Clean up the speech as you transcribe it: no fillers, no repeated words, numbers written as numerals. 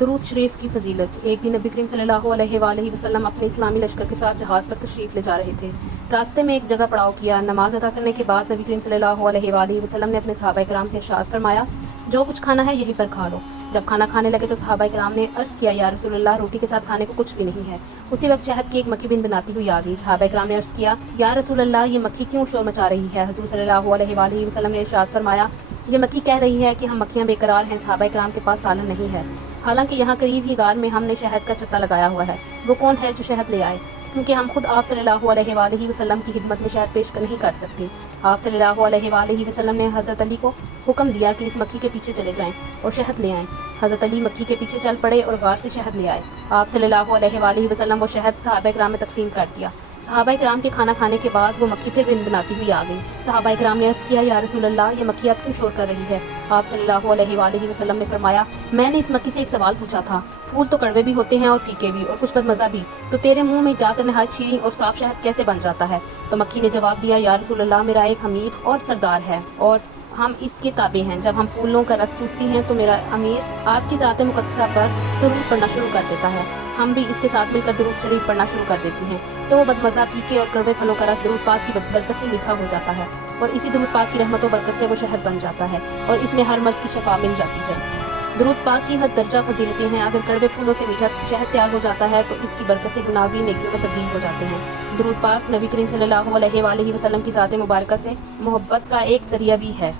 درود شریف کی فضیلت۔ ایک دن نبی کریم صلی اللہ علیہ وآلہ وسلم اپنے اسلامی لشکر کے ساتھ جہاد پر تشریف لے جا رہے تھے۔ راستے میں ایک جگہ پڑاؤ کیا۔ نماز ادا کرنے کے بعد نبی کریم صلی اللہ علیہ وآلہ وسلم نے اپنے صحابہ کرام سے ارشاد فرمایا، جو کچھ کھانا ہے یہیں پر کھا لو۔ جب کھانا کھانے لگے تو صحابہ کرام نے عرض کیا، یا رسول اللہ، روٹی کے ساتھ کھانے کو کچھ بھی نہیں ہے۔ اسی وقت شہد کی ایک مکھی بن بناتی ہوئی آ گئی۔ صحابہ کرام نے عرض کیا، یا رسول اللہ، یہ مکھی کیوں شور مچا رہی ہے؟ حضور صلی اللہ علیہ وآلہ وسلم نے ارشاد فرمایا، یہ مکھی کہہ رہی ہے کہ ہم مکھیاں بے قرار ہیں، صحابہ کرام کے پاس سالن نہیں ہے، حالانکہ یہاں قریب ہی غار میں ہم نے شہد کا چتا لگایا ہوا ہے۔ وہ کون ہے جو شہد لے آئے؟ کیونکہ ہم خود آپ صلی اللہ علیہ وآلہ وسلم کی خدمت میں شہد پیش نہیں کر سکتے۔ آپ صلی اللہ علیہ وآلہ وسلم نے حضرت علی کو حکم دیا کہ اس مکھی کے پیچھے چلے جائیں اور شہد لے آئیں۔ حضرت علی مکھی کے پیچھے چل پڑے اور غار سے شہد لے آئے۔ آپ صلی اللہ علیہ وآلہ وسلم وہ شہد صحابہ کرام میں تقسیم کر دیا۔ صحابہ کرام کے کھانا کھانے کے بعد وہ مکھی پھر بن بناتی ہوئی آ گئی۔ صحابہ کرام نے عرض کیا، یا رسول اللہ، یہ مکھی اب کیوں شور کر رہی ہے؟ آپ صلی اللہ علیہ وآلہ وسلم نے فرمایا، میں نے اس مکھی سے ایک سوال پوچھا تھا، پھول تو کڑوے بھی ہوتے ہیں اور پھیکے بھی اور کچھ بدمزہ بھی، تو تیرے منہ میں جا کر نہایت شیریں اور صاف شہد کیسے بن جاتا ہے؟ تو مکھی نے جواب دیا، یا رسول اللہ، میرا ایک امیر اور سردار ہے اور ہم اس کے تابع ہیں۔ جب ہم پھولوں کا رس چوستی ہیں تو میرا امیر آپ کی ذات مقدسہ پر درود پڑھنا شروع کر دیتا ہے، ہم بھی اس کے ساتھ مل کر درود شریف پڑھنا شروع کر دیتی ہیں، تو وہ بدمزہ پھیکے اور کڑوے پھلوں کا رس درود پاک کی برکت سے میٹھا ہو جاتا ہے، اور اسی درود پاک کی رحمت و برکت سے وہ شہد بن جاتا ہے اور اس میں ہر مرض کی شفا مل جاتی ہے۔ درود پاک کی حد درجہ فضیلتیں ہیں۔ اگر کڑوے پھولوں سے میٹھا شہد تیار ہو جاتا ہے تو اس کی برکت سے گناہ بھی نیکیوں میں تبدیل ہو جاتے ہیں۔ درود پاک نبی کریم صلی اللہ علیہ وآلہ وسلم کی ذات مبارکہ سے محبت کا ایک ذریعہ بھی ہے۔